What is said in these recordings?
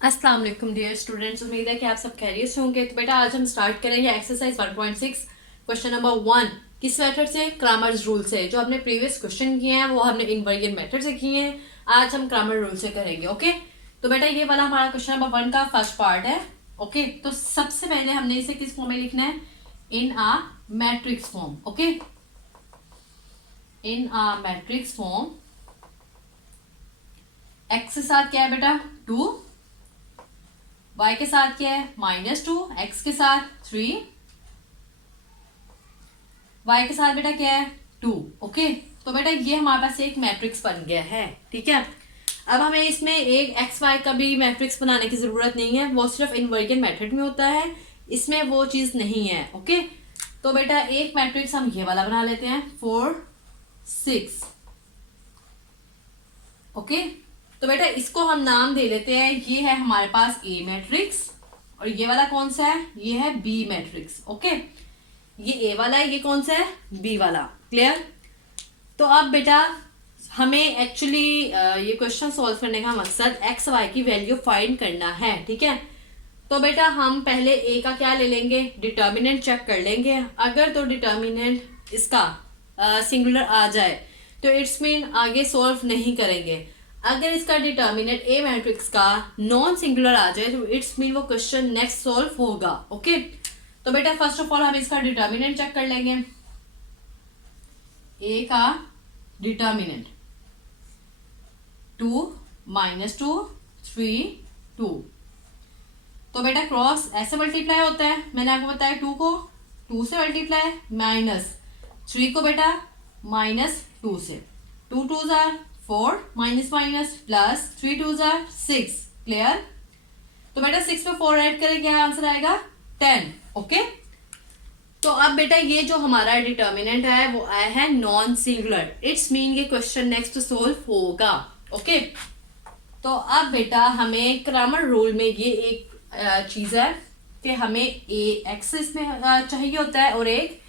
अस्सलाम वालेकुम dear students, उम्मीद है कि आप सब खैरियत से होंगे। तो बेटा आज हम स्टार्ट करेंगे एक्सरसाइज 1.6 क्वेश्चन नंबर 1। किस मेथड से? क्रामर्स रूल से। जो हमने प्रीवियस क्वेश्चन किए हैं वो हमने इनवर्जन मेथड से किए हैं, आज हम क्रामर रूल से करेंगे। ओके, तो बेटा ये वाला हमारा क्वेश्चन नंबर 1 का फर्स्ट पार्ट है। ओके, तो सबसे पहले हमने इसे किस फॉर्म में लिखना है? इन a matrix form. Okay, in a matrix form. X के साथ क्या है बेटा? 2, y के साथ क्या है? -2, x के साथ 3, y के साथ बेटा क्या है? 2। ओके, तो बेटा ये हमारे पास एक मैट्रिक्स बन गया है। ठीक है, अब हमें इसमें एक एक्स वाई का भी मैट्रिक्स बनाने की जरूरत नहीं है, वो सिर्फ इनवर्जन मेथड में होता है, इसमें वो चीज नहीं है। ओके, तो बेटा एक मैट्रिक्स हम ये वाला बना लेते हैं 4 6। ओके, तो बेटा इसको हम नाम दे लेते हैं, ये है हमारे पास ए मैट्रिक्स, और ये वाला कौन सा है? ये है बी मैट्रिक्स। ओके, ये ए वाला है, ये कौन सा है? बी वाला। क्लियर? तो अब बेटा हमें एक्चुअली ये क्वेश्चन सॉल्व करने का मकसद एक्स वाई की वैल्यू फाइंड करना है। ठीक है, तो बेटा हम पहले ए का क्या ले लेंगे? डिटर्मिनेंट चेक कर लेंगे। अगर तो डिटर्मिनेंट इसका सिंगुलर आ जाए तो इट्स मीन आगे सॉल्व नहीं करेंगे। अगर इसका डिटर्मिनेंट ए मैट्रिक्स का नॉन सिंगुलर आ जाए तो इट्स मीन वो क्वेश्चन नेक्स्ट सॉल्व होगा। ओके, तो बेटा फर्स्ट ऑफ ऑल हम इसका डिटर्मिनेंट चेक कर लेंगे। ए का डिटर्मिनेंट 2 -2 3 2। तो बेटा क्रॉस ऐसे मल्टीप्लाई होता है, मैंने आपको बताया 2 को 2 से मल्टीप्लाई, -3 को बेटा -2 से। 2 2s are 4 minus minus plus 3 2s are 6। Clear? तो बेटा 6 में 4 ऐड करें क्या आंसर आएगा? 10। ओके, तो अब बेटा ये जो हमारा डिटर्मिनेंट है वो आया है नॉन सिंगुलर, इट्स मीन ये क्वेश्चन नेक्स्ट सोल्व होगा। ओके, तो अब बेटा हमें क्रामर रूल में ये एक चीज है कि हमें ए एक्स इसमें चाहिए होता है और एक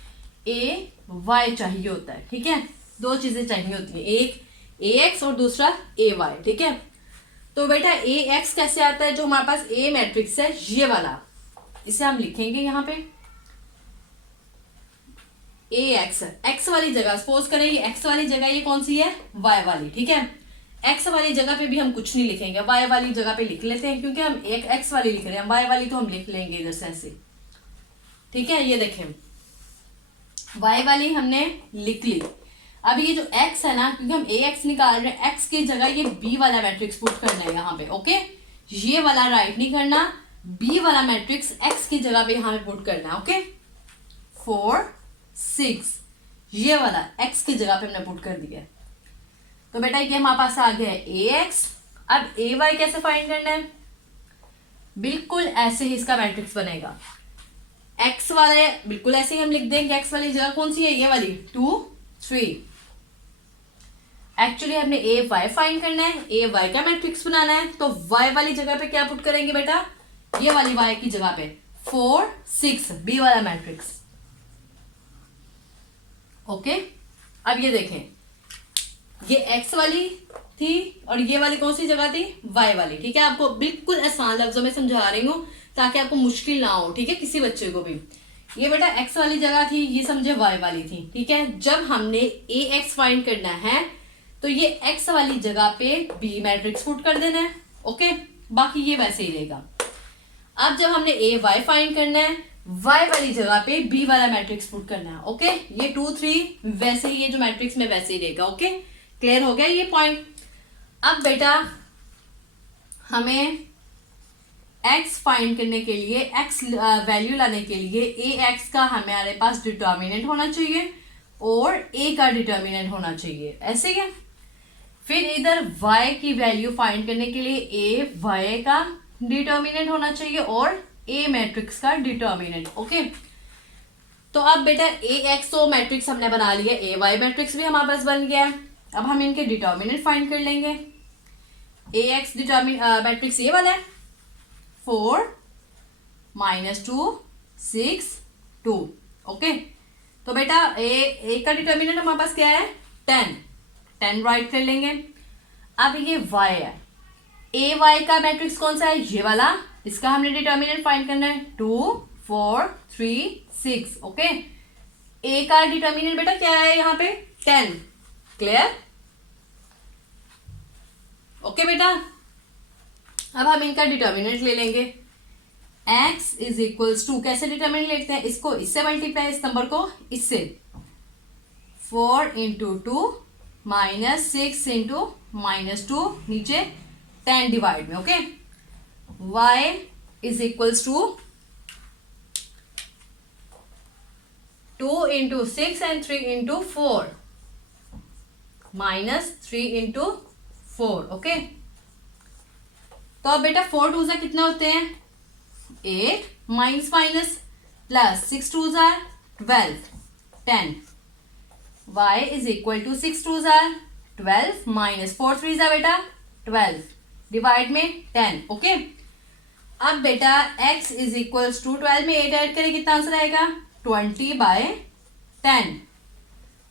ए वाई चाहिए होता है। ठीक है, दो चीजें चाहिए होती हैं, एक ए एक्स और दूसरा ए वाई। ठीक है, तो बेटा ए एक्स कैसे आता है? जो हमारे पास ए मैट्रिक्स है ये वाला, इसे हम लिखेंगे यहाँ पे ए एक्स। एक्स वाली जगह सपोज करें ये एक्स वाली जगह ये कौन सी है? वाई वाली। ठीक है, एक्स वाली जगह पे भी हम कुछ नहीं लिखेंगे, वाई वाली जगह पे लिख लेते हैं, क्योंकि हम एक एक्स वाली लिख रहे हैं, वाई वाली तो हम लिख लेंगे इधर से ऐसे। ठीक है, ये देखें वाई वाली हमने लिख ली। अब ये जो एक्स है ना, क्योंकि हम ए एक्स निकाल रहे हैं, एक्स की जगह ये बी वाला मैट्रिक्स पुट करना है यहाँ पे। ओके, ये वाला राइट नहीं करना, बी वाला मैट्रिक्स एक्स की जगह पे यहाँ पे पुट करना है। ओके, 4 6 ये वाला एक्स की जगह पे हमने पुट कर दिया। तो बेटा ये हमारे पास आ गया है ए एक्स। अब ए वाई कैसे फाइंड करना है? बिल्कुल ऐसे ही इसका मैट्रिक्स बनेगा। एक्स वाले बिल्कुल ऐसे ही हम लिख देंगे, एक्स वाली जगह कौन सी है? ये वाली 2 3। एक्चुअली हमने ए वाई फाइंड करना है, ए वाई का मैट्रिक्स बनाना है, तो वाई वाली जगह पे क्या पुट करेंगे बेटा? ये वाली वाई की जगह पे 4 6 बी वाला मैट्रिक्स। ओके, अब ये देखें ये एक्स वाली थी और ये वाली कौन सी जगह थी? वाई वाली। ठीक है, आपको बिल्कुल आसान लफ्जों में समझा रही हूँ ताकि आपको मुश्किल ना हो। ठीक है, किसी बच्चे को भी। ये बेटा एक्स वाली जगह थी, ये समझे वाई वाली थी। ठीक है, जब हमने ए एक्स फाइंड करना है तो ये एक्स वाली जगह पे बी मैट्रिक्स पुट कर देना है। ओके, बाकी ये वैसे ही रहेगा। अब जब हमने ए वाई फाइंड करना है, वाई वाली जगह पे बी वाला मैट्रिक्स पुट करना है। ओके, ये 2 3 वैसे ही, ये जो मैट्रिक्स में वैसे ही रहेगा। ओके, क्लियर हो गया ये पॉइंट? अब बेटा हमें x फाइंड करने के लिए, x वैल्यू लाने के लिए ए एक्स का हमारे पास डिटर्मिनेंट होना चाहिए और a का डिटर्मिनेंट होना चाहिए, ऐसे ही है। फिर इधर y की वैल्यू फाइंड करने के लिए ए वाई का डिटर्मिनेंट होना चाहिए और ए मैट्रिक्स का डिटर्मिनेंट। ओके, तो अब बेटा ए एक्स तो मैट्रिक्स हमने बना लिया, ए वाई मैट्रिक्स भी हमारे पास बन गया है। अब हम इनके डिटर्मिनेंट फाइंड कर लेंगे। ए एक्स मैट्रिक्स ये वाला है 4 -2 6 2। ओके, तो बेटा ए का डिटर्मिनेंट हमारे पास क्या है? 10 राइट कर लेंगे। अब ये y है, ए वाई का मैट्रिक्स कौन सा है, ये वाला, इसका हमने डिटर्मिनेंट फाइंड करना है 2 4 3 6। ओके, ए का डिटर्मिनेंट बेटा क्या है यहाँ पे 10। क्लियर? ओके बेटा, अब हम इनका डिटर्मिनेंट ले लेंगे। x इज इक्वल्स टू, कैसे डिटर्मिनेंट लेते हैं, इसको इससे मल्टीप्लाई, इस नंबर को इससे, 4 इंटू 2 माइनस 6 इंटू -2, नीचे 10 डिवाइड में। Okay, y is equals to 2 into 6 and 3 into 4 minus 3 into 4। Okay, तो अब बेटा 4 टू कितना होते हैं 8, minus minus plus 6 two 12 10। y is equal to 6 two 12 minus 4 3 बेटा 12 डिवाइड में 10। ओके, अब बेटा x इज इक्वल टू 12 में 8 ऐड करें कितना आंसर आएगा 20/10।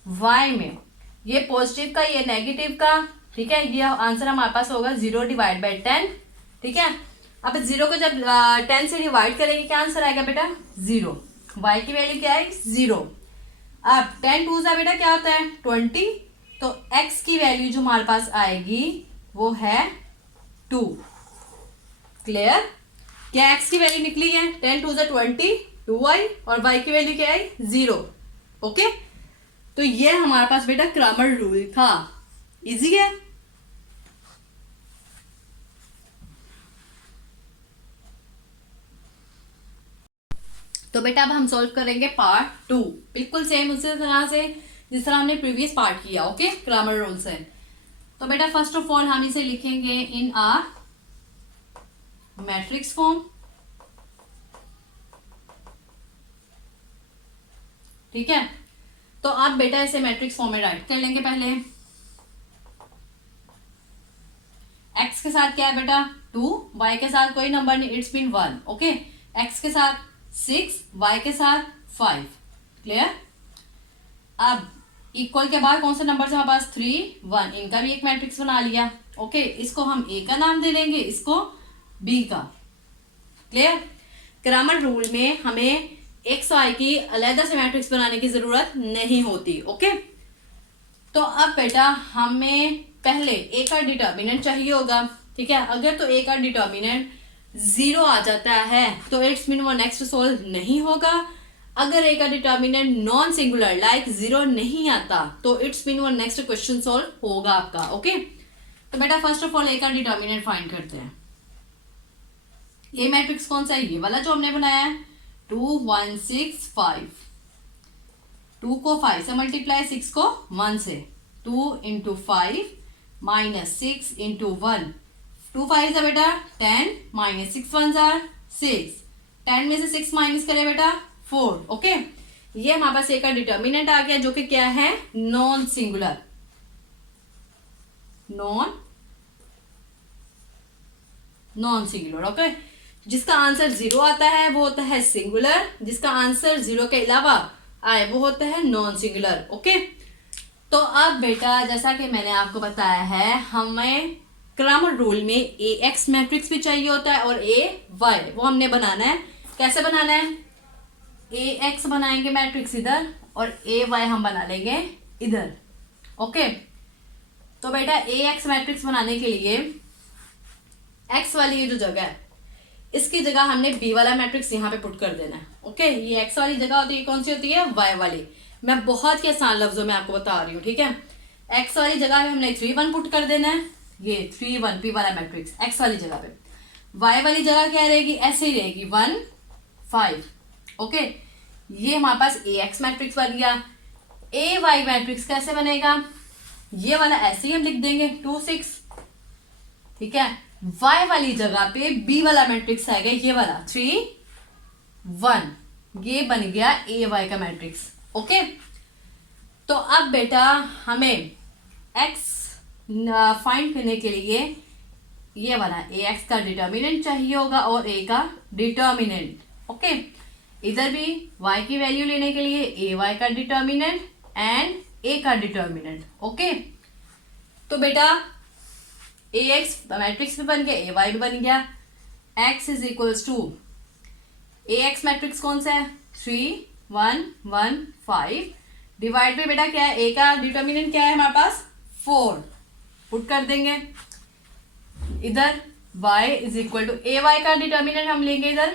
y में ये पॉजिटिव का ये नेगेटिव का, ठीक है, ये आंसर हमारे पास होगा 0/10। ठीक है, अब 0 को जब 10 से डिवाइड करेंगे क्या आंसर आएगा बेटा 0। y की वैल्यू क्या है 0। अब 10 टू बेटा क्या होता है 20, तो x की वैल्यू जो हमारे पास आएगी वो है 2। क्लियर? क्या x की वैल्यू निकली है 10 टू 20 2y, और y की वैल्यू क्या है 0। ओके, तो ये हमारे पास बेटा क्रैमर रूल था। इजी है। तो बेटा अब हम सॉल्व करेंगे पार्ट 2, बिल्कुल सेम उसी तरह से जिस तरह हमने प्रीवियस पार्ट किया। ओके, ग्रामर रूल से। तो बेटा फर्स्ट ऑफ ऑल हम इसे लिखेंगे इन आर मैट्रिक्स फॉर्म। ठीक है, तो आप बेटा इसे मैट्रिक्स फॉर्म में राइट कर लेंगे। पहले x के साथ क्या है बेटा 2, y के साथ कोई नंबर नहीं, इट्स बीन 1। ओके, x के साथ 6, y के साथ 5। क्लियर? अब इक्वल के बाद कौन से नंबर से हमारे पास 3 1, इनका भी एक मैट्रिक्स बना लिया। ओके, इसको हम a का नाम दे लेंगे, इसको b का। क्लियर? ग्रामर रूल में हमें x y की अलग से मैट्रिक्स बनाने की जरूरत नहीं होती। ओके, तो अब बेटा हमें पहले a का डिटर्मिनेंट चाहिए होगा। ठीक है, अगर तो a का डिटर्मिनेंट 0 आ जाता है तो इट्स मीन वो नेक्स्ट सोल्व नहीं होगा। अगर a का डिटर्मिनेंट नॉन सिंगुलर लाइक 0 नहीं आता तो इट्स मीन वो नेक्स्ट क्वेश्चन सोल्व होगा आपका। ओके, तो बेटा फर्स्ट ऑफ ऑल a का डिटर्मिनेंट फाइंड करते हैं। ये मैट्रिक्स कौन सा है, ये वाला जो हमने बनाया है 2 1 6 5। 2 को 5 से मल्टीप्लाई, 6 को 1 से, 2 इंटू 5 माइनस 6 इंटू 1। 2 5 है बेटा 10 माइनस 6 1 6। 10 में से 6 माइनस करें बेटा 4। ओके, ये हमारे पास ए का डिटर्मिनेंट आ गया जो कि क्या है non singular. Non singular. Okay, जिसका आंसर 0 आता है वो होता है सिंगुलर, जिसका आंसर 0 के अलावा आए वो होता है नॉन सिंगुलर। ओके, तो अब बेटा जैसा कि मैंने आपको बताया है हमें ग्रामर रूल में ए एक्स मैट्रिक्स भी चाहिए होता है और ए वाई, वो हमने बनाना है। कैसे बनाना है, ए एक्स बनाएंगे मैट्रिक्स इधर और ए वाई हम बना लेंगे इधर। ओके, तो बेटा ए एक्स मैट्रिक्स बनाने के लिए एक्स वाली ये जो जगह है इसकी जगह हमने बी वाला मैट्रिक्स यहाँ पे पुट कर देना है। ओके, ये एक्स वाली जगह होती है, कौन सी होती है वाई वाली। मैं बहुत ही आसान लफ्जों में आपको बता रही हूँ। ठीक है, एक्स वाली जगह पे हमने 3 1 पुट कर देना है, ये 3 1 पी वाला मैट्रिक्स एक्स वाली जगह पे। वाई वाली जगह क्या रहेगी, ऐसे ही रहेगी 1 5। ओके, ये हमारे पास ए एक्स मैट्रिक्स बन गया। ए वाई मैट्रिक्स कैसे बनेगा, ये वाला ऐसे ही हम लिख देंगे 2 6। ठीक है, y वाली जगह पे b वाला मैट्रिक्स आएगा, ये वाला 3 1, ये बन गया ए वाई का मैट्रिक्स। ओके, तो अब बेटा हमें x फाइंड करने के लिए ये वाला ए एक्स का डिटर्मिनेंट चाहिए होगा और a का डिटर्मिनेंट। ओके, इधर भी y की वैल्यू लेने के लिए ए वाई का डिटर्मिनेंट एंड a का डिटर्मिनेंट। ओके, तो बेटा ए एक्स मैट्रिक्स भी बन गया, ए वाई भी बन गया। X is equals to A X matrix कौन सा है 3 1 1 5 डिवाइड में बेटा क्या है, ए का डिटर्मिनेंट क्या है हमारे पास 4 पुट कर देंगे इधर। y is equal to A Y का डिटर्मिनेंट हम लेंगे इधर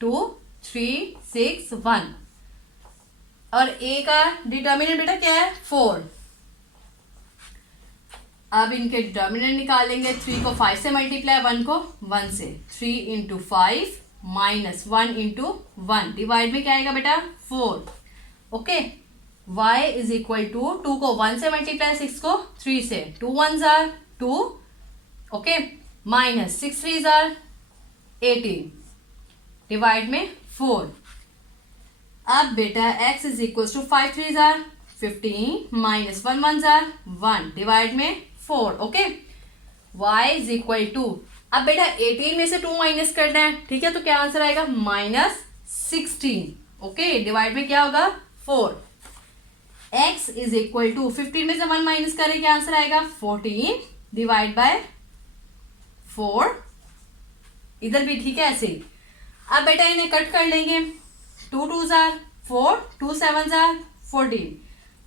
2 3 6 1 और a का डिटर्मिनेंट बेटा क्या है 4। अब इनके डिटर्मिनेंट निकालेंगे, 3 को 5 से मल्टीप्लाई, 1 को 1 से, 3 इंटू 5 माइनस 1 इंटू 1 डिवाइड में क्या आएगा बेटा 4। Okay, y is equal to 2 को 1 से मल्टीप्लाई, 6 को 3 से, 2 1 जार 2, ओके, माइनस 6 3 जार 18 डिवाइड में 4। अब बेटा x इज इक्वल टू 5 3 जार 15 माइनस 1 1 जार 1 डिवाइड में 4। Okay, y is equal to, अब बेटा 18 में से 2 माइनस करना है, ठीक है, तो क्या आंसर आएगा माइनस 16। ओके, डिवाइड में क्या होगा 4। x इज इक्वल टू 15 में से 1 माइनस करें, क्या आंसर आएगा 14 डिवाइड बाय 4 इधर भी, ठीक है, ऐसे ही। अब बेटा इन्हें कट कर लेंगे, 2 2 जार 4 2 7 जार 14,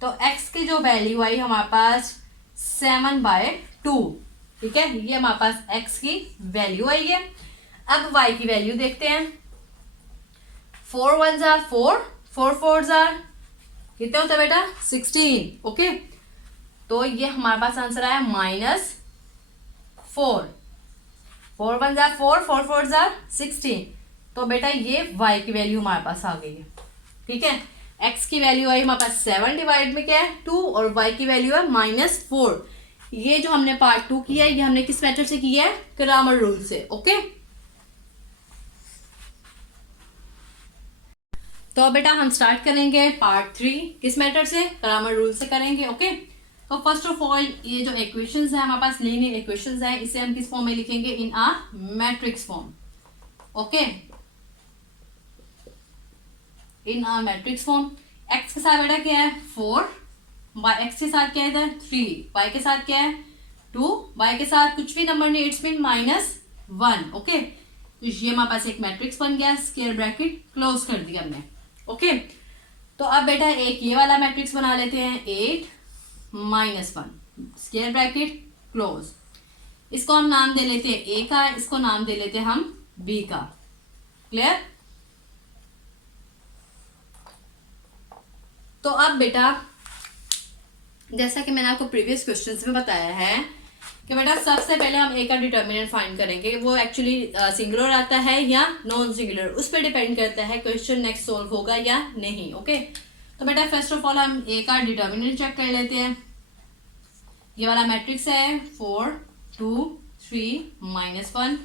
तो x की जो वैल्यू आई हमारे पास 7/2, ठीक है, ये हमारे पास x की वैल्यू आई है। अब y की वैल्यू देखते हैं, 4 1 जार 4 4 4 जार कितने होता है बेटा 16। ओके, तो ये हमारे पास आंसर आया माइनस 4, 4 1 जार 4 4 4 जार 16, तो बेटा ये y की वैल्यू हमारे पास आ गई है, ठीक है। x की वैल्यू आई हमारे पास 7 डिवाइड में क्या है 2 और y की वैल्यू है -4। ये जो हमने पार्ट 2 किया है ये हमने किस मेथड से किया है, क्रामर रूल से। ओके, तो बेटा हम स्टार्ट करेंगे पार्ट 3 किस मेथड से, क्रामर रूल से करेंगे। ओके, तो फर्स्ट ऑफ ऑल ये जो इक्वेशंस है हमारे पास लीनियर इक्वेशंस है, इसे हम किस फॉर्म में लिखेंगे, in a matrix form. Okay, in a matrix form. x के साथ बेटा क्या है 4, x के साथ क्या है इधर 3, y के साथ क्या है 2, y के साथ कुछ भी नंबर नहीं, इट्स मीन -1। ओके, तो ये हमारे पास एक मैट्रिक्स बन गया, स्क्वायर ब्रैकेट क्लोज कर दिया हमने। ओके, तो अब बेटा एक ये वाला मैट्रिक्स बना लेते हैं, 8 -1 स्क्वायर ब्रैकेट क्लोज। इसको हम नाम दे लेते हैं a का, इसको नाम दे लेते हैं हम b का। क्लियर? तो अब बेटा जैसा कि मैंने आपको प्रीवियस क्वेश्चंस में बताया है कि बेटा सबसे पहले हम ए का डिटर्मिनेंट फाइंड करेंगे, वो एक्चुअली सिंगुलर आता है या नॉन सिंगुलर, उस पर डिपेंड करता है क्वेश्चन नेक्स्ट सॉल्व होगा या नहीं। ओके, तो बेटा फर्स्ट ऑफ ऑल हम ए का डिटर्मिनेंट चेक कर लेते हैं। ये वाला मैट्रिक्स है 4 2 3 -1,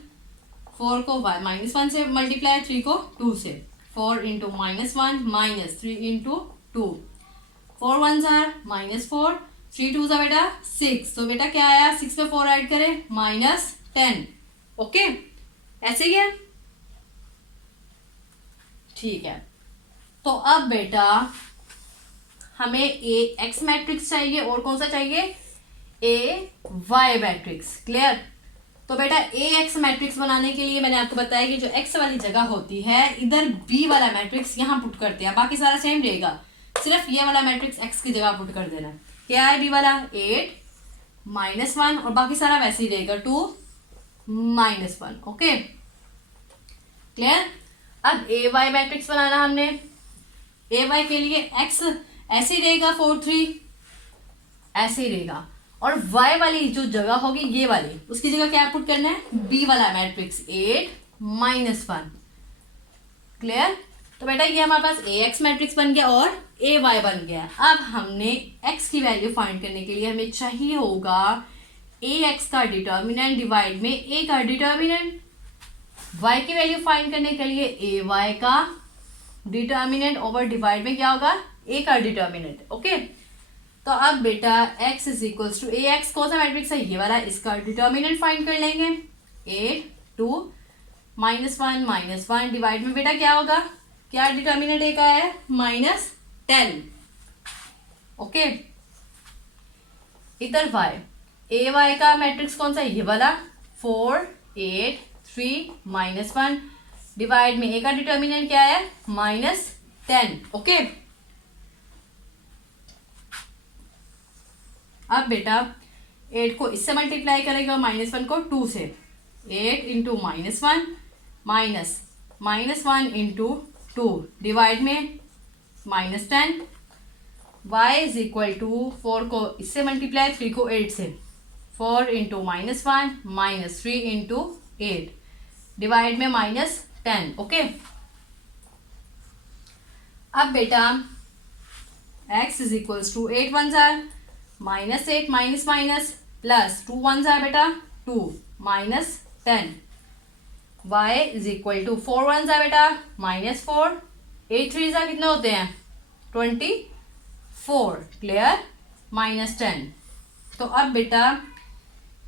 4 को -1 से मल्टीप्लाई, 3 को 2 से, 4 इंटू -1 माइनस 3 इंटू 2, 4 1 जार -4, 3 2 जार बेटा 6, तो बेटा क्या आया 6 में 4 ऐड करें -10। ओके, ऐसे ही है, ठीक है। तो अब बेटा हमें ए एक्स मैट्रिक्स चाहिए और कौन सा चाहिए, ए वाई मैट्रिक्स। क्लियर? तो बेटा ए एक्स मैट्रिक्स बनाने के लिए मैंने आपको बताया कि जो एक्स वाली जगह होती है इधर बी वाला मैट्रिक्स यहाँ पुट करते हैं, बाकी सारा सेम रहेगा, सिर्फ ये वाला मैट्रिक्स एक्स की जगह पुट कर देना है। क्या है बी वाला 8 -1 और बाकी सारा वैसे ही रहेगा 2 -1। Okay, clear? अब ए वाई मैट्रिक्स बनाना हमने, ए वाई के लिए एक्स ऐसे ही रहेगा 4 3 ऐसे ही रहेगा, और y वाली जो जगह होगी ये वाली, उसकी जगह क्या पुट करना है, b वाला मैट्रिक्स 8 -1। क्लियर? तो बेटा ये हमारे पास ए एक्स मैट्रिक्स बन गया और ए वाई बन गया। अब हमने x की वैल्यू फाइंड करने के लिए हमें चाहिए होगा ए एक्स का डिटर्मिनेंट डिवाइड में a का डिटर्मिनेंट, y की वैल्यू फाइंड करने के लिए ए वाई का डिटर्मिनेंट ओवर डिवाइड में क्या होगा, a का डिटर्मिनेंट। ओके, तो अब बेटा x is equal to A X कौन सा मैट्रिक्स है, ये वाला, इसका डिटर्मिनेंट फाइंड कर लेंगे, 8 2 -1 -1 डिवाइड में बेटा क्या होगा, क्या डिटर्मिनेंट ए का है -10। ओके, इधर y ए वाई का मैट्रिक्स कौन सा है, ये वाला 4 8 3 -1 डिवाइड में ए का डिटर्मिनेंट क्या है -10। ओके, अब बेटा 8 को इससे मल्टीप्लाई करेंगे और -1 को 2 से, 8 इंटू -1 माइनस -1 इंटू 2 डिवाइड में -10 y इज इक्वल टू 4 को इससे मल्टीप्लाई 3 को 8 से, 4 इंटू -1 माइनस 3 इंटू 8 डिवाइड में -10। ओके, अब बेटा x इज इक्वल्स टू 8 1 जार -8 माइनस माइनस प्लस 2 1 जार बेटा 2 -10 y इज इक्वल टू 4 1 जार बेटा -4 8 3 जार कितने होते हैं 24। क्लियर, -10। तो अब बेटा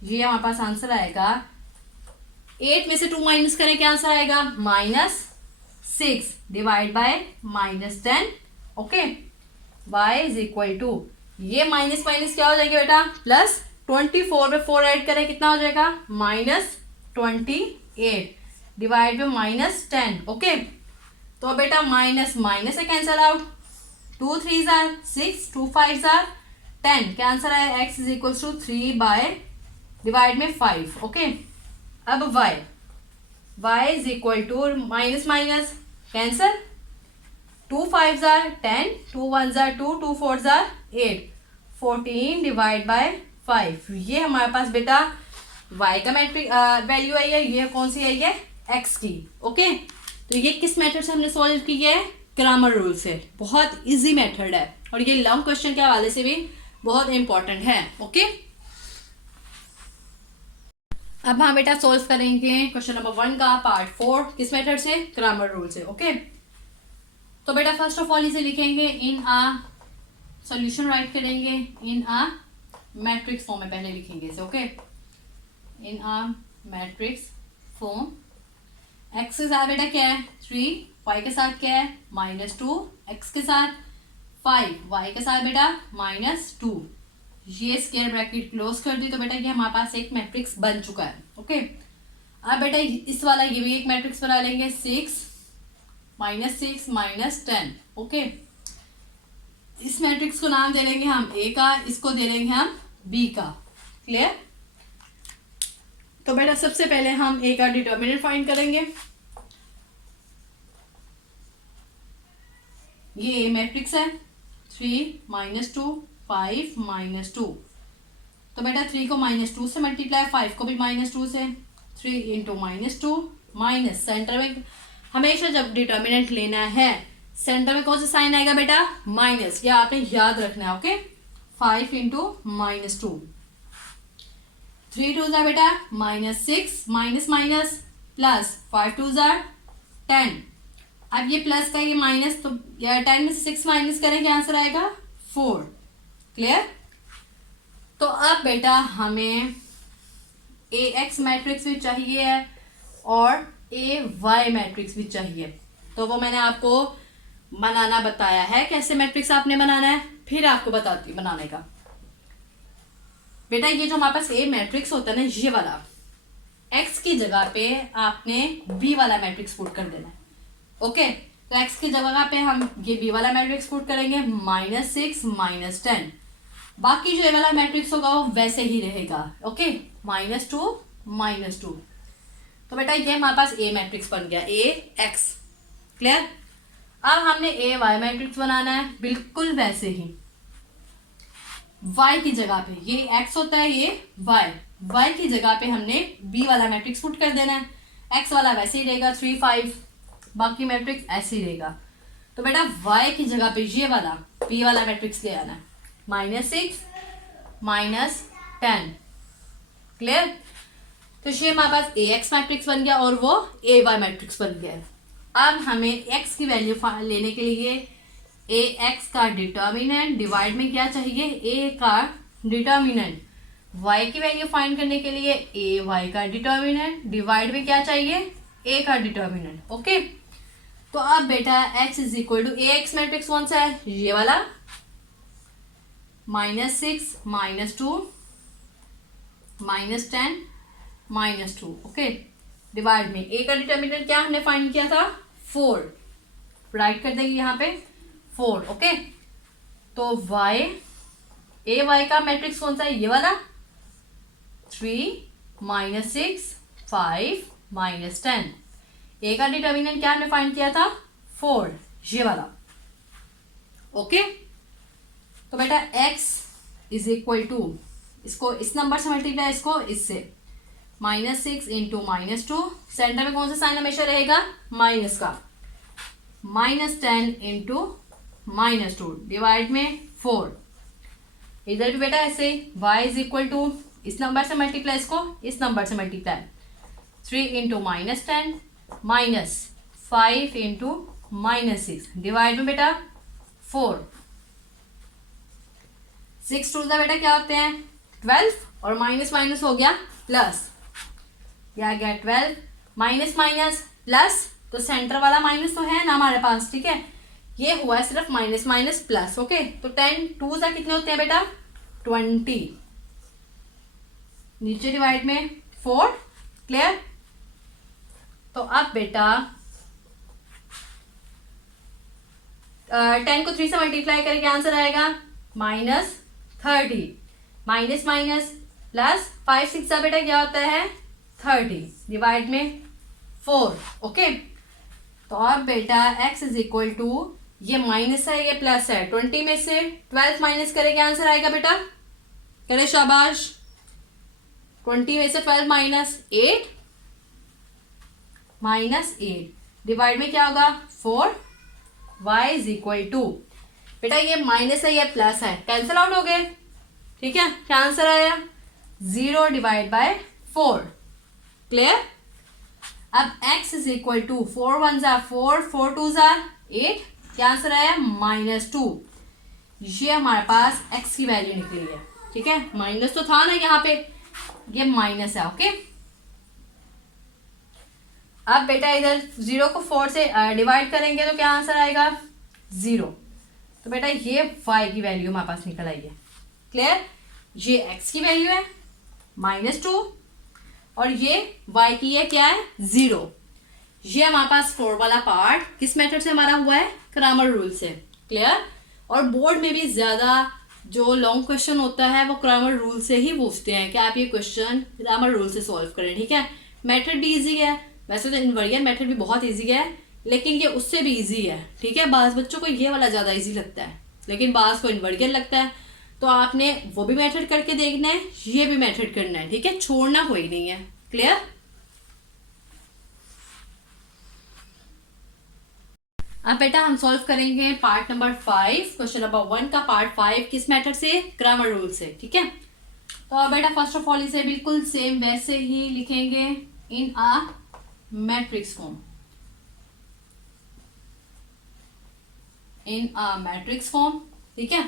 ये हमारे पास आंसर आएगा 8 में से 2 माइनस करें क्या आंसर आएगा -6 divide by -10। Okay, y is equal to ये माइनस माइनस क्या हो जाएंगे बेटा प्लस 24 में 4 ऐड करें कितना हो जाएगा -28 डिवाइड में -10। ओके, तो बेटा माइनस माइनस से कैंसल आउट, 2 3 आर 6 2 5 आर 10, क्या आंसर आया x is equal to 3 by divide में 5। ओके, अब y is equal to minus minus cancel, 2 5 are 10 2 1 are 2 2 4 are 8 14 divide by 5। ये हमारे पास बेटा y का मैट्रिक वैल्यू आई है, ये कौन सी आई है x की। ओके, तो ये किस मेथड से हमने सॉल्व की है, ग्रामर रूल से। बहुत इजी मेथड है और ये लॉन्ग क्वेश्चन के हवाले से भी बहुत इंपॉर्टेंट है। ओके, अब हम बेटा सॉल्व करेंगे क्वेश्चन नंबर 1 का पार्ट 4 किस मेथड से, ग्रामर रूल से। ओके, तो बेटा फर्स्ट ऑफ ऑल इसे लिखेंगे इन आ सॉल्यूशन, राइट करेंगे इन आ मैट्रिक्स फॉर्म में पहले लिखेंगे इसे। Okay, in a matrix form x के साथ बेटा क्या है 3, y के साथ क्या है -2, x के साथ 5, y के साथ बेटा -2। ये स्क्वायर ब्रैकेट क्लोज कर दी तो बेटा ये हमारे पास एक मैट्रिक्स बन चुका है। ओके, अब बेटा इस वाला ये भी एक मैट्रिक्स बना लेंगे 6 -10। ओके, इस मैट्रिक्स को नाम दे लेंगे हम A का, इसको दे लेंगे हम B का। क्लियर, तो बेटा सबसे पहले हम A का डिटर्मिनेंट फाइंड करेंगे। ये A मैट्रिक्स है 3 -2 5 -2, तो बेटा 3 को -2 से मल्टीप्लाई, 5 को भी -2 से, 3 इंटू -2 माइनस सेंटर में हमेशा जब डिटर्मिनेंट लेना है सेंटर में कौन सा साइन आएगा बेटा माइनस, या आपने याद रखना है। ओके, 5 इंटू -2 3 2 जार बेटा -6 माइनस माइनस प्लस 5 2 जार 10। अब ये प्लस का ये माइनस, तो 10 में से 6 माइनस करेंगे आंसर आएगा 4। क्लियर, तो अब बेटा हमें AX मैट्रिक्स भी चाहिए है और AY मैट्रिक्स भी चाहिए, तो वो मैंने आपको बनाना बताया है, कैसे मैट्रिक्स आपने बनाना है फिर आपको बताती हूँ बनाने का। बेटा ये जो हमारे पास A मैट्रिक्स होता है ना, ये वाला X की जगह पे आपने B वाला मैट्रिक्स पुट कर देना है। ओके, तो X की जगह पे हम ये B वाला मैट्रिक्स पुट करेंगे -6 -10, बाकी जो ये वाला मैट्रिक्स होगा वो वैसे ही रहेगा। ओके, -2 तो बेटा ये हमारे पास A मैट्रिक्स बन गया AX। क्लियर, अब हमने AY मैट्रिक्स बनाना है बिल्कुल वैसे ही, Y की जगह पे ये X होता है, ये Y की जगह पे हमने B वाला मैट्रिक्स पुट कर देना है। X वाला वैसे ही रहेगा 3 5, बाकी मैट्रिक्स ऐसे ही रहेगा। तो बेटा Y की जगह पे ये वाला B वाला मैट्रिक्स ले आना है -6 -10। क्लियर, तो ये हमारे पास AX मैट्रिक्स बन गया और वो AY मैट्रिक्स बन गया है। अब हमें X की वैल्यू लेने के लिए AX का डिटर्मिनेंट डिवाइड में क्या चाहिए A का डिटर्मिनेंट, Y की वैल्यू फाइंड करने के लिए AY का डिटर्मिनेंट डिवाइड में क्या चाहिए A का डिटर्मिनेंट। ओके, तो अब बेटा X is equal to AX matrix कौन सा है, ये वाला -6 -2 -10 -2, ओके। डिवाइड में ए का डिटर्मिनेंट क्या हमने फाइंड किया था, 4, राइट कर देंगे यहाँ पे 4, ओके। तो y, ए वाई का मैट्रिक्स कौन सा है, ये वाला, 3 -6 5 -10। ए का डिटर्मिनेंट क्या हमने फाइंड किया था, 4, ये वाला, ओके। तो बेटा x इज इक्वल टू, इसको इस नंबर से मल्टीप्लाई, इसको इससे, -6 इंटू -2, सेंटर में कौन सा साइन हमेशा रहेगा, माइनस का, -10 इंटू -2 डिवाइड में 4। इधर भी बेटा ऐसे y इज इक्वल टू, इस नंबर से मल्टीप्लाई, इसको इस नंबर से मल्टीप्लाई, 3 इंटू -10 -5 इंटू -6 डिवाइड में बेटा 4। 6 टू द बेटा क्या होते हैं, 12, और माइनस माइनस हो गया प्लस, क्या गया 12, माइनस माइनस प्लस, तो सेंटर वाला माइनस तो है ना हमारे पास, ठीक है। ये हुआ है सिर्फ माइनस माइनस प्लस, ओके। तो 10 टू सा कितने होते हैं बेटा, 20, नीचे डिवाइड में 4, क्लियर। तो अब बेटा 10 को 3 से मल्टीप्लाई करके आंसर आएगा -30, माइनस माइनस प्लस, 5 6 का बेटा क्या होता है 30 डिवाइड में 4, ओके। तो अब बेटा x इज इक्वल टू, ये माइनस है ये प्लस है, 20 में से 12 माइनस करेंगे आंसर आएगा बेटा, करे शाबाश, 20 में से 12 -8 डिवाइड में क्या होगा 4, y इज इक्वल टू, बेटा ये माइनस है ये प्लस है, कैंसिल आउट हो गए, ठीक है। क्या आंसर आया, 0 डिवाइड बाय 4, क्लियर। अब x इज इक्वल टू, 4 1 जार 4, 4 2 जार 8, क्या आंसर आया -2। ये हमारे पास x की वैल्यू निकली है, ठीक है। माइनस तो था ना यहाँ पे, ये माइनस है, ओके। अब बेटा इधर 0 को 4 से डिवाइड करेंगे तो क्या आंसर आएगा 0। तो बेटा ये y की वैल्यू हमारे पास निकल आई है, क्लियर। ये x की वैल्यू है -2, और ये y की है क्या है 0। ये हमारे पास 4 वाला पार्ट किस मेथड से हमारा हुआ है, क्रैमर रूल से, क्लियर। और बोर्ड में भी ज्यादा जो लॉन्ग क्वेश्चन होता है वो क्रैमर रूल से ही पूछते हैं कि आप ये क्वेश्चन क्रैमर रूल से सॉल्व करें, ठीक है। मेथड भी इजी है, वैसे तो इनवर्जन मेथड भी बहुत इजी है, लेकिन ये उससे भी इजी है, ठीक है। बाज़ बच्चों को ये वाला ज़्यादा इजी लगता है, लेकिन बाज़ को इनवर्जन लगता है, तो आपने वो भी मेथड करके देखना है, ये भी मेथड करना है, ठीक है, छोड़ना कोई नहीं है, क्लियर। अब बेटा हम सॉल्व करेंगे पार्ट नंबर 5, क्वेश्चन नंबर 1 का पार्ट 5 किस मेथड से, ग्रामर रूल से, ठीक है। तो अब बेटा फर्स्ट ऑफ ऑल इसे बिल्कुल सेम वैसे ही लिखेंगे in a matrix form, in a matrix form, ठीक है।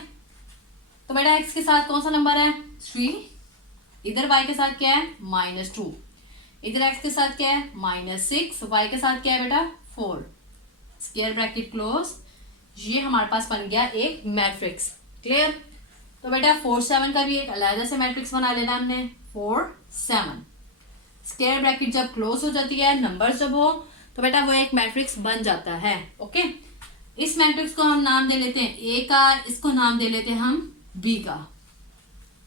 तो बेटा x के साथ कौन सा नंबर है 3, इधर y के साथ क्या है -2, इधर x के साथ क्या है -6, y के साथ क्या है बेटा 4, स्क्वायर ब्रैकेट क्लोज, ये हमारे पास बन गया एक मैट्रिक्स, क्लियर। तो बेटा 4 7 का भी एक अलग से मैट्रिक्स बना लेना हमने, 4 7, स्क्वायर ब्रैकेट जब क्लोज हो जाती है, नंबर जब हो, तो बेटा वो एक मैट्रिक्स बन जाता है, ओके। इस मैट्रिक्स को हम नाम दे लेते हैं ए का, इसको नाम दे लेते हैं हम बी का,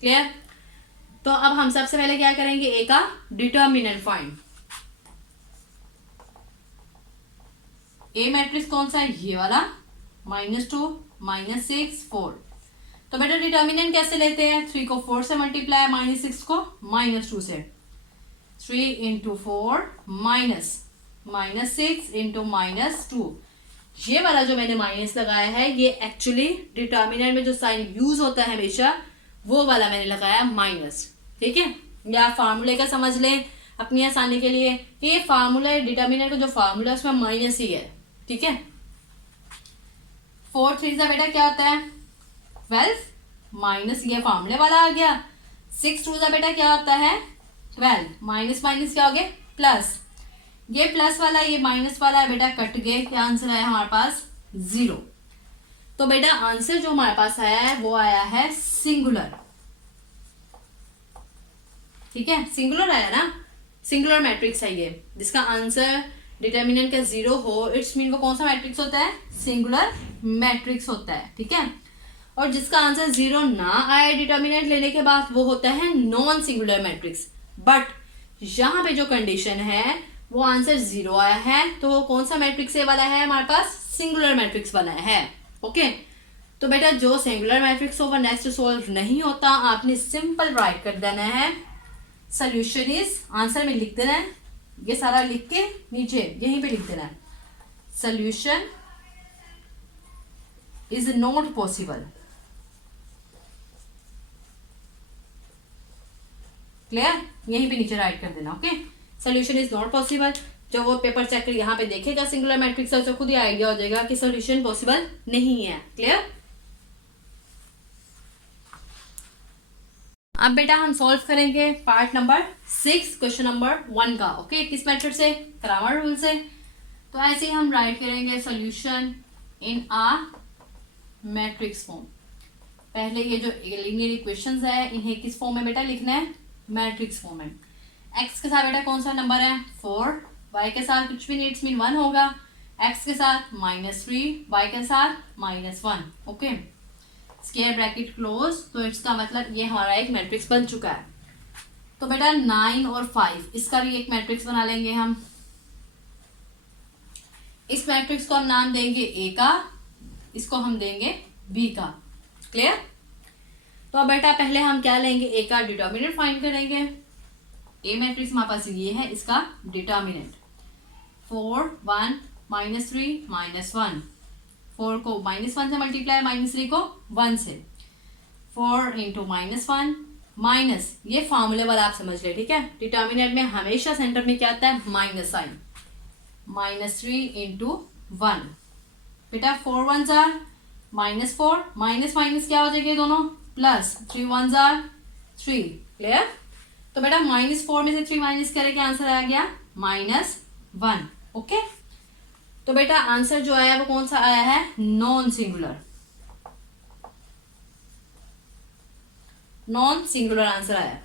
क्लियर। तो अब हम सबसे पहले क्या करेंगे, ए का डिटर्मिनेंट फाइंड। ए मैट्रिक्स कौन सा है, ये वाला, -2 -6 4। तो बेटा डिटर्मिनेंट कैसे लेते हैं, 3 को 4 से मल्टीप्लाई, -6 को -2 से, 3 इंटू 4 -6 इंटू -2। ये वाला जो मैंने माइनस लगाया है, ये एक्चुअली डिटर्मिनेंट में जो साइन यूज होता है हमेशा, वो वाला मैंने लगाया माइनस, ठीक है। या फार्मूले का समझ लें अपनी आसानी के लिए कि ये फार्मूला डिटर्मिनेंट का जो फार्मूला है उसमें माइनस ही है, ठीक है। 4 3 का बेटा क्या होता है 12, माइनस ये फार्मूले वाला आ गया। 6 2 का बेटा क्या होता है 12, माइनस माइनस क्या हो गया प्लस, ये प्लस वाला ये माइनस वाला है बेटा कट गए, क्या आंसर आया हमारे पास 0। तो बेटा आंसर जो हमारे पास आया है वो आया है सिंगुलर, ठीक है, सिंगुलर आया ना, सिंगुलर मैट्रिक्स है ये, जिसका आंसर डिटर्मिनेंट का 0 हो, इट्स मीन वो कौन सा मैट्रिक्स होता है, सिंगुलर मैट्रिक्स होता है। ठीक है, और जिसका आंसर 0 ना आए डिटर्मिनेंट लेने के बाद, वो होता है नॉन सिंगुलर मैट्रिक्स। बट यहाँ पे जो कंडीशन है वो आंसर 0 आया है, तो वो कौन सा मैट्रिक्स ये वाला है हमारे पास, सिंगुलर मैट्रिक्स बना है। ओके, तो बेटा जो सिंगुलर मैट्रिक्स हो वो नेक्स्ट सोल्व नहीं होता, आपने सिंपल राइट कर देना है सोल्यूशन इज, आंसर में लिख देना है, ये सारा लिख के नीचे यहीं पे लिख देना है, solution is not possible. Clear, यहीं पे नीचे राइट कर देना। Okay, solution is not possible. जब वो पेपर चेक कर यहाँ पे देखेगा सिंगुलर मैट्रिक्स, तो खुद ही आइडिया हो जाएगा कि सोल्यूशन पॉसिबल नहीं है। क्लियर, अब बेटा हम सॉल्व करेंगे पार्ट नंबर 6 क्वेश्चन नंबर 1 का। ओके, किस मेथड से, क्रामर रूल से। तो ऐसे ही हम राइट करेंगे solution in a matrix form. पहले ये जो लीनियर इक्वेशंस है इन्हें किस फॉर्म में बेटा लिखना है, मैट्रिक्स फॉर्म में। एक्स के साथ बेटा कौन सा नंबर है, 4, वाई के साथ कुछ भी नहीं, इट्स मीन 1 होगा, एक्स के साथ -3, वाई के साथ -1। ओके, स्क्वायर ब्रैकेट क्लोज, तो इसका मतलब ये हमारा एक मैट्रिक्स बन चुका है। तो बेटा 9 और 5 इसका भी एक मैट्रिक्स बना लेंगे हम। इस मैट्रिक्स को हम नाम देंगे ए का, इसको हम देंगे बी का। क्लियर, तो अब बेटा पहले हम क्या लेंगे, ए का डिटर्मिनेंट फाइंड करेंगे। ए मैट्रिक्स हमारे पास ये है, इसका डिटर्मिनेंट 4, 1, -3, -1। 4 को -1 से मल्टीप्लाई, -3 को 1 से, 4 इंटू -1 माइनस, ये फॉर्मूले वाला आप समझ ले। ठीक है, डिटर्मिनेंट में हमेशा सेंटर में क्या आता है, माइनस साइन, -3 इंटू 1। बेटा 4 1 जार -4, माइनस माइनस क्या हो जाएगा दोनों, प्लस, 3 1 जार 3। क्लियर, तो बेटा -4 में से 3 माइनस करेंगे, आंसर आ गया -1। ओके, तो बेटा आंसर जो आया वो कौन सा आया है, non singular, non singular answer आया।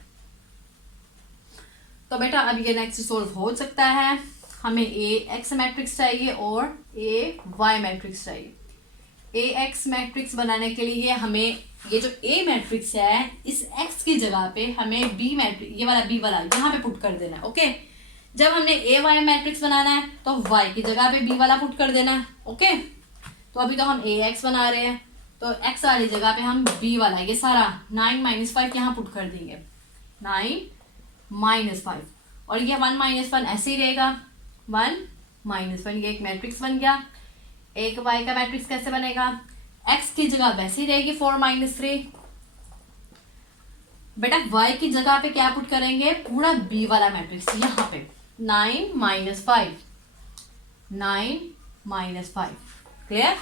तो बेटा अब ये नेक्स्ट सोल्व हो सकता है, हमें ए एक्स मैट्रिक्स चाहिए और ए वाई मैट्रिक्स चाहिए। ए एक्स मैट्रिक्स बनाने के लिए हमें ये जो ए मैट्रिक्स है, इस एक्स की जगह पे हमें बी मैट्रिक्स, ये वाला बी वाला यहाँ पे पुट कर देना है। ओके, जब हमने ए वाई मैट्रिक्स बनाना है तो वाई की जगह पे बी वाला पुट कर देना है। ओके, तो अभी तो हम ए एक्स बना रहे हैं, तो एक्स वाली जगह पे हम बी वाला, ये सारा 9 - 5 यहाँ पुट कर देंगे, 9 - 5, और ये 1 - 1 ऐसे ही रहेगा, 1 - 1, ये एक मैट्रिक्स बन गया। एक वाई का मैट्रिक्स कैसे बनेगा, एक्स की जगह वैसे ही रहेगी 4 - 3। बेटा वाई की जगह पे क्या पुट करेंगे, पूरा बी वाला मैट्रिक्स यहाँ पे, 9 - 5, 9 - 5। क्लियर,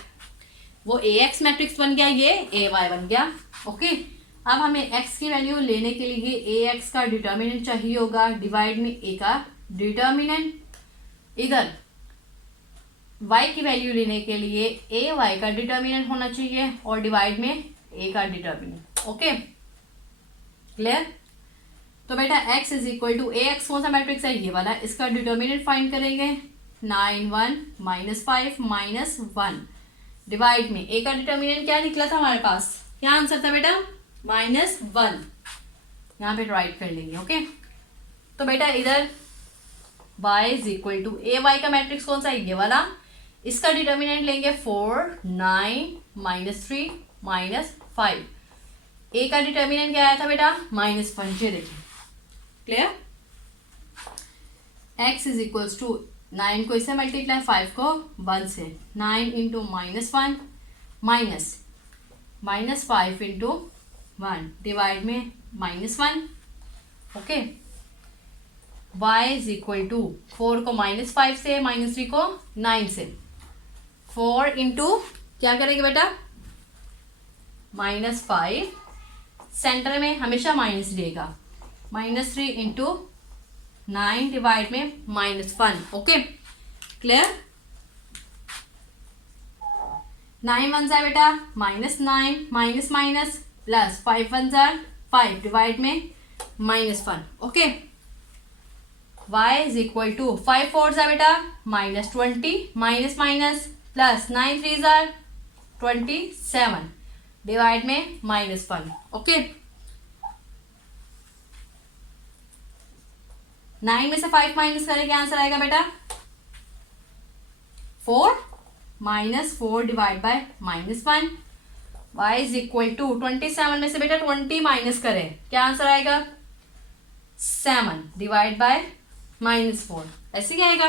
वो ए एक्स मैट्रिक्स बन गया, ये ए वाई बन गया। ओके, अब हमें एक्स की वैल्यू लेने के लिए ए एक्स का डिटर्मिनेंट चाहिए होगा, डिवाइड में ए का डिटर्मिनेंट, इधर y की वैल्यू लेने के लिए ए वाई का डिटर्मिनेंट होना चाहिए और डिवाइड में ए का डिटर्मिनेंट। ओके, क्लियर, तो बेटा x is equal to A X कौन सा मैट्रिक्स है, ये वाला, इसका डिटर्मिनेंट फाइंड करेंगे, 9 1 -5 -1 डिवाइड में ए का डिटर्मिनेंट क्या निकला था हमारे पास, क्या आंसर था बेटा, -1, यहाँ पे राइट कर लेंगे। ओके, तो बेटा इधर y is equal to A Y का मैट्रिक्स कौन सा है, ये वाला, इसका डिटर्मिनेंट लेंगे 4 9 -3 -5। ए का डिटर्मिनेंट क्या आया था बेटा, -1, ये देखिए। Clear, x is equals to 9 को इससे मल्टीप्लाई, 5 को 1 से, 9 इंटू -1 माइनस -5 इंटू 1 डिवाइड में -1। Okay, y is equal to 4 को -5 से, -3 को 9 से, 4 इंटू क्या करेंगे बेटा, -5, सेंटर में हमेशा माइनस रहेगा, -3 इंटू 9 डिवाइड में -1। ओके, क्लियर, 9 1 जा बेटा -9 माइनस माइनस प्लस 5 1 जा 5 डिवाइड में -1, okay. y is equal to 5 4 बेटा -20 माइनस माइनस प्लस 9 3 27 डिवाइड में -1, ओके। 9 में से 5 माइनस करें क्या आंसर आएगा बेटा 4 -4 divide by -1। y is equal to 27 में से बेटा 20 माइनस करें क्या आंसर आएगा 7 डिवाइड बाय -4, ऐसे क्या आएगा।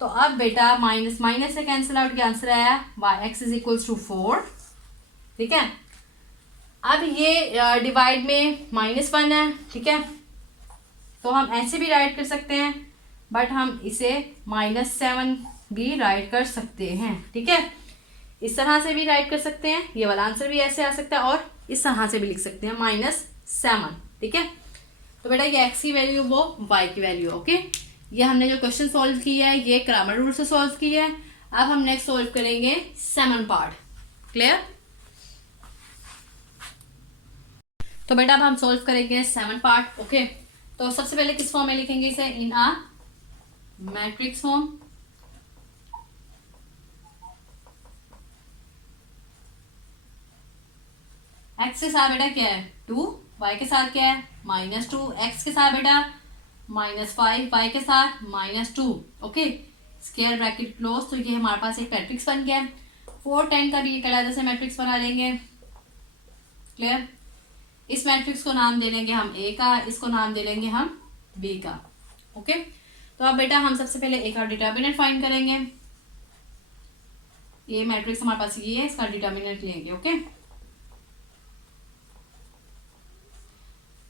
तो अब बेटा माइनस माइनस से कैंसिल आउट क्या आंसर आया x इज इक्वल टू 4, ठीक है। अब ये डिवाइड में -1 है, ठीक है, तो हम ऐसे भी राइट कर सकते हैं, बट हम इसे -7 भी राइट कर सकते हैं, ठीक है। इस तरह से भी राइट कर सकते हैं, ये वाला आंसर भी ऐसे आ सकता है, और इस तरह से भी लिख सकते हैं -7, ठीक है। तो बेटा ये x की वैल्यू वो y की वैल्यू, ओके। ये हमने जो क्वेश्चन सॉल्व किया है ये क्रैमर रूल से सॉल्व किया है। अब हम नेक्स्ट सॉल्व करेंगे 7 पार्ट, क्लियर। तो बेटा अब हम सॉल्व करेंगे 7 पार्ट, ओके। तो सबसे पहले किस फॉर्म में लिखेंगे इसे इन आ मैट्रिक्स फॉर्म। x के साथ बेटा क्या है 2, y के साथ क्या है -2, x के साथ बेटा -5, y के साथ -2, ओके। स्क्वायर ब्रैकेट क्लोज, तो ये हमारे पास एक मैट्रिक्स बन गया। 4 10 का भी एक अलग से मैट्रिक्स बना लेंगे, क्लियर। इस मैट्रिक्स को नाम दे लेंगे हम A का, इसको नाम दे लेंगे हम B का, ओके। तो अब बेटा हम सबसे पहले A का डिटर्मिनेंट फाइंड करेंगे। ये मैट्रिक्स हमारे पास ये है, इसका डिटर्मिनेंट लेंगे, ओके।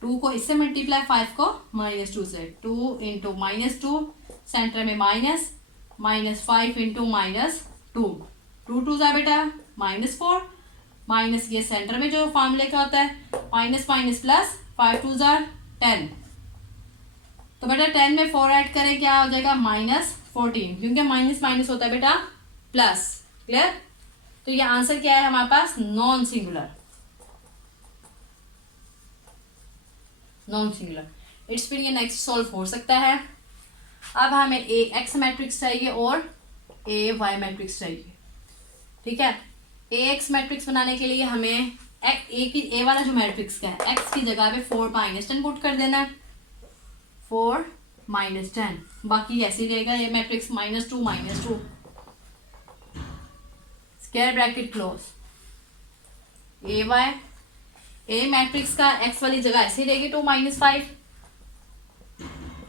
2 को इससे मल्टीप्लाई 5 को -2 से, 2 इंटू -2 सेंटर में -5 इंटू -2, 2 2 जा बेटा -4 माइनस ये सेंटर में जो फॉर्मूले का होता है माइनस माइनस प्लस 5 2 जा 10। तो बेटा 10 में 4 ऐड करें क्या हो जाएगा -14, क्योंकि माइनस माइनस होता है बेटा प्लस, क्लियर। तो ये आंसर क्या है हमारे पास non singular, non singular. It's फिर ये नेक्स्ट सॉल्व हो सकता है। अब हमें ए एक्स मैट्रिक्स चाहिए और ए वाई मैट्रिक्स चाहिए, ठीक है। ए एक्स मैट्रिक्स बनाने के लिए हमें ए वाला जो मैट्रिक्स का है एक्स की जगह पे 4 -10 पुट कर देना है, 4 -10, बाकी ऐसे ही रहेगा ये मैट्रिक्स -2 -2 स्क्वायर ब्रैकेट क्लोज। ए वाई ए मैट्रिक्स का एक्स वाली जगह ऐसे ही रहेगी 2 -5,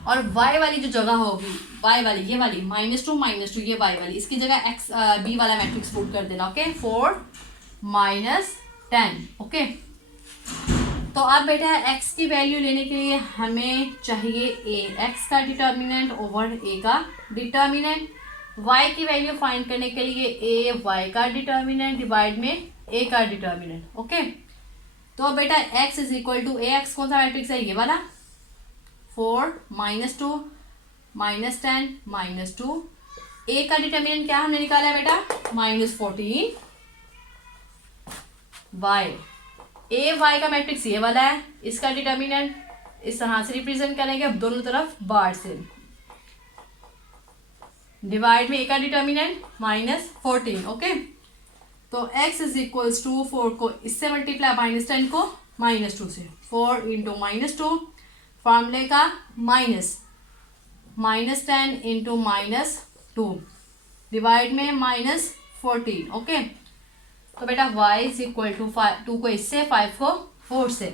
और y वाली जो जगह होगी y वाली ये वाली -2 -2 ये y वाली, इसकी जगह x b वाला मैट्रिक्स पुट कर देना, ओके। 4 -10, ओके। तो अब बेटा x की वैल्यू लेने के लिए हमें चाहिए a x का डिटर्मिनेंट ओवर a का डिटर्मिनेंट, y की वैल्यू फाइंड करने के लिए a y का डिटर्मिनेंट डिवाइड में a का डिटर्मिनेंट, ओके। तो बेटा x is equal to A X कौन सा मैट्रिक्स है ये वाला 4 -2 -10 -2, a का डिटर्मिनेंट क्या हमने निकाला है बेटा -14, y a y का मैट्रिक्स ये वाला है, इसका डिटर्मिनेंट इस तरह से रिप्रेजेंट करेंगे अब दोनों तरफ बार से, डिवाइड में a का डिटर्मिनेंट -14, ओके। तो x इज इक्वल्स टू 4 को इससे मल्टीप्लाई -10 को -2 से, 4 इंटू -2 फॉर्मूले का -10 इंटू -2 डिवाइड में -14, ओके। तो बेटा y इज इक्वल टू 2 को इससे 5 को 4 से,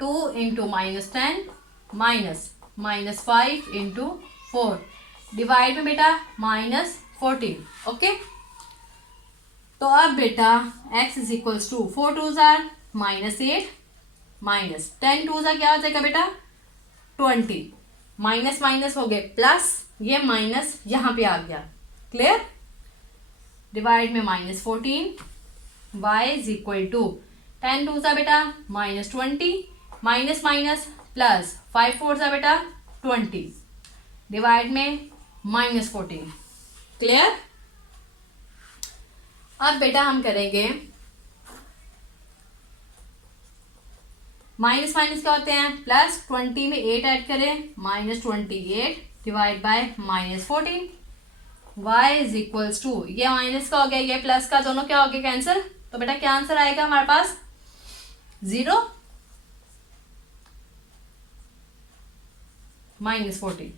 2 इंटू -10 -5 इंटू 4 डिवाइड में बेटा -14, ओके। तो अब बेटा x इज इक्वल्स टू 4 2 जार -8 -10 2 जार क्या हो जाएगा बेटा 20, माइनस माइनस हो गए प्लस, ये माइनस यहाँ पे आ गया, क्लियर। डिवाइड में -14, y इज इक्वल टू 10 2 जार बेटा -20 माइनस माइनस प्लस 5 4 जार बेटा 20 डिवाइड में -14, क्लियर। अब बेटा हम करेंगे माइनस माइनस क्या होते हैं प्लस, 20 में 8 ऐड करें -28 divide by -14, y is equals to, ये माइनस का हो गया ये प्लस का, दोनों क्या हो गया कैंसिल, तो बेटा क्या आंसर आएगा हमारे पास 0 -14।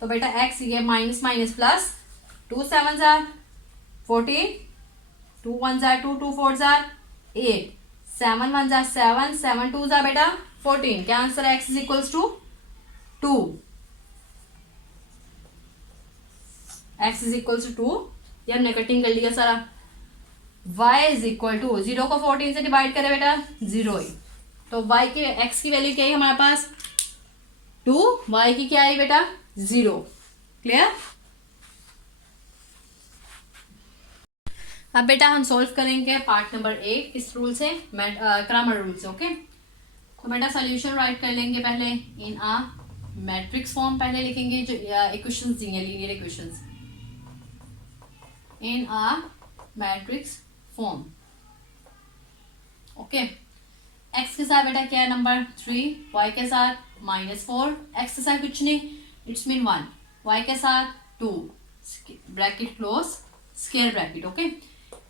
तो बेटा x ये माइनस माइनस प्लस, 2 7 जार 14, 2 1 जार 2, 2 4 जार 8, 7 1 जार 7, 7 2 जार बेटा 14, क्या आंसर है x is equals to 2, x is equals to 2, ये हमने कटिंग कर लिया सारा। y इज इक्वल टू 0 को 14 से डिवाइड करें बेटा 0 ही, तो y की x की वैल्यू क्या है हमारे पास 2, y की क्या है बेटा 0। क्लियर। अब बेटा हम सॉल्व करेंगे पार्ट नंबर 8 इस रूल से, ग्रामर रूल से। ओके, तो बेटा सॉल्यूशन राइट कर लेंगे पहले इन आ मैट्रिक्स फॉर्म, पहले लिखेंगे जो इक्वेशंस दी हैं linear equations in a matrix form. Okay, x के साथ बेटा क्या है नंबर 3, y के साथ -4, x के साथ कुछ नहीं इट्स मीन 1, y के साथ 2 bracket close square bracket. Okay,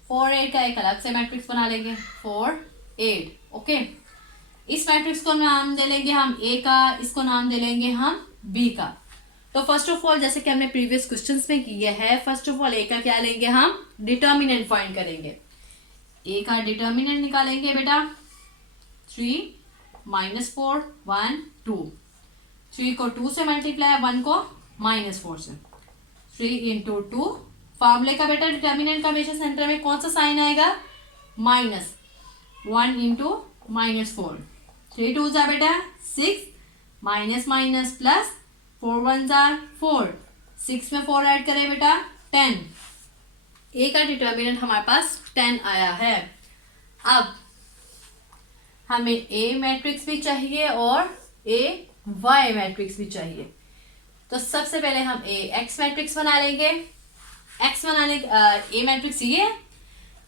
4 8 का एक अलग से मैट्रिक्स बना लेंगे 4 8। ओके, इस मैट्रिक्स को नाम दे लेंगे हम A का, इसको नाम दे लेंगे हम B का। तो फर्स्ट ऑफ ऑल जैसे कि हमने प्रीवियस क्वेश्चंस में किया है, फर्स्ट ऑफ ऑल A का क्या लेंगे हम डिटर्मिनेंट फाइंड करेंगे। A का डिटर्मिनेंट निकालेंगे बेटा 3 -4 1 2, 3 को 2 से मल्टीप्लाई, 1 को -4 से, 3 इंटू 2। फॉर्मूले का बेटा डिटर्मिनेंट का हमेशा सेंटर में कौन सा साइन आएगा माइनस, 1 इंटू -4, 3 2 जा बेटा 6, माइनस माइनस प्लस, 4 1 जा 4, 6 में 4 ऐड करें बेटा 10। ए का डिटर्मिनेंट हमारे पास 10 आया है। अब हमें ए मैट्रिक्स भी चाहिए और ए वाई मैट्रिक्स भी चाहिए, तो सबसे पहले हम ए एक्स मैट्रिक्स बना लेंगे। एक्स बनाने ए मैट्रिक्स ये,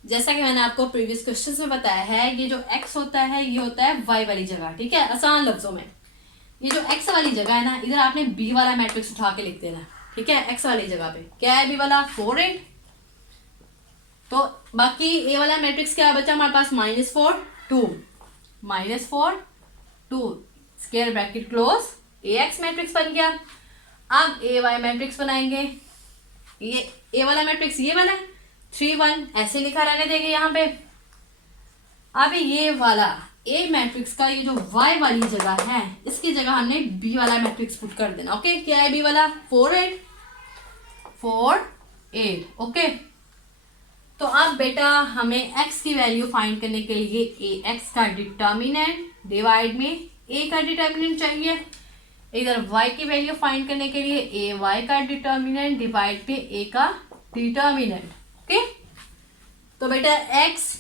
जैसा कि मैंने आपको प्रीवियस क्वेश्चंस में बताया है, ये जो एक्स होता है ये होता है वाई वाली जगह। ठीक है, आसान लफ्जों में ये जो एक्स वाली जगह है ना, इधर आपने बी वाला मैट्रिक्स उठा के लिख देना। ठीक है, एक्स वाली जगह पे क्या है बी वाला 4 8, तो बाकी ए वाला मैट्रिक्स क्या बचा हमारे पास -4 2, -4 2 स्क्वायर ब्रैकेट क्लोज, ए एक्स मैट्रिक्स बन गया। अब ए वाई मैट्रिक्स बनाएंगे, ये ए वाला मैट्रिक्स ये वाला 3 1 ऐसे लिखा रहने देंगे यहाँ पे। अब ये वाला ए मैट्रिक्स का ये जो वाई वाली जगह है, इसकी जगह हमने बी वाला मैट्रिक्स पुट कर देना। ओके, क्या है बी वाला 4 8 4 8। ओके, तो अब बेटा हमें x की वैल्यू फाइंड करने के लिए ए एक्स का डिटर्मिनेंट डिवाइड में a का डिटर्मिनेंट चाहिए, इधर y की वैल्यू फाइंड करने के लिए ए वाई का डिटर्मिनेंट डिवाइड पे a का डिटर्मिनेंट। ओके, तो बेटा x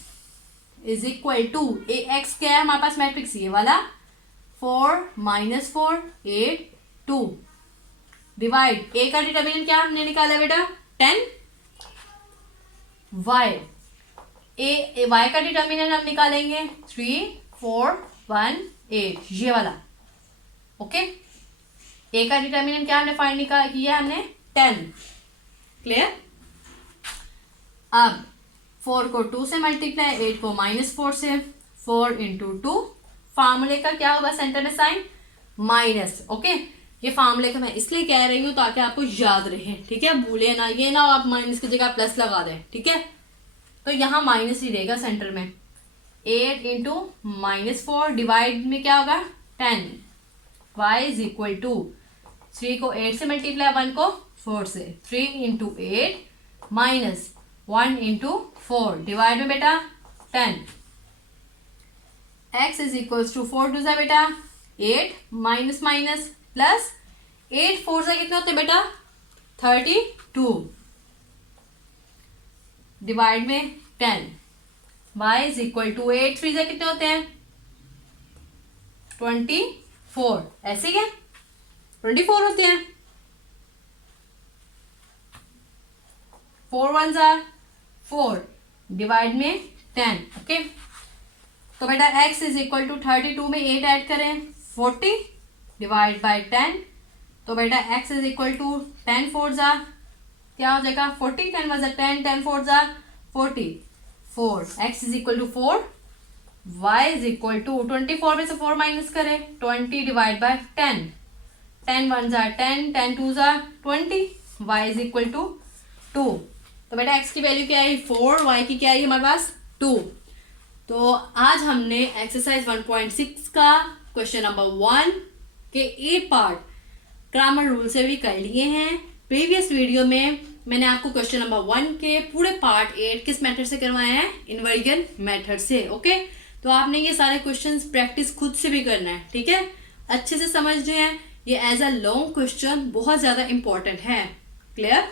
is equal to A X क्या है हमारे पास मैट्रिक्स ये वाला 4 -4 8 2 डिवाइड a का डिटर्मिनेंट क्या हमने निकाला बेटा 10, y का डिटर्मिनेंट हम निकालेंगे 3 4 1 8 ये वाला। ओके, a का डिटर्मिनेंट क्या हमने फाइंड किया हमने 10। क्लियर। अब 4 को 2 से मल्टीप्लाई, 8 को -4 से, 4 इंटू 2, फार्मूले का क्या होगा सेंटर में साइन माइनस। ओके, ये फार्मूले का मैं इसलिए कह रही हूँ ताकि आपको याद रहे। ठीक है, भूले ना, ये ना आप माइनस की जगह प्लस लगा दें। ठीक है, तो यहाँ माइनस ही रहेगा सेंटर में। 8 इंटू -4 डिवाइड में क्या होगा 10, y इज इक्वल टू 3 को 8 से मल्टीप्लाई, 1 को 4 से, 3 इंटू 8 माइनस 1 इंटू 4 डिवाइड में बेटा 10, x is equal to 4 two सा बेटा 8 माइनस माइनस प्लस 8 4 से कितने होते हैं बेटा 32 डिवाइड में 10, y इज इक्वल टू 8 3 से कितने होते हैं 24, ऐसे क्या 24 होते हैं, 4 1 जार 4 डिवाइड में 10। ओके, तो बेटा x इज इक्वल टू 32 में 8 ऐड करें 40 डिवाइड बाय 10, तो बेटा x is equal to 10 four जा क्या हो जाएगा 40, 10 वजा 10, 10 फोर जा 40, 4 x is equal to 4, y is equal to 24 में से 4 माइनस करें 20 डिवाइड बाय 10, 10 वन जा 10, 10 टू जा 20, y इज इक्वल टू 2। तो बेटा x की वैल्यू क्या आई 4, y की क्या आई हमारे पास 2। तो आज हमने एक्सरसाइज 1.6 का क्वेश्चन नंबर 1 के 8 पार्ट ग्रामर रूल से भी कर लिए हैं। प्रीवियस वीडियो में मैंने आपको क्वेश्चन नंबर 1 के पूरे पार्ट 8 किस मेथड से करवाए हैं, इनवर्जन मेथड से। ओके, तो आपने ये सारे क्वेश्चंस प्रैक्टिस खुद से भी करना है, ठीक है, अच्छे से समझ रहे हैं। ये एज अ लॉन्ग क्वेश्चन बहुत ज्यादा इंपॉर्टेंट है। क्लियर?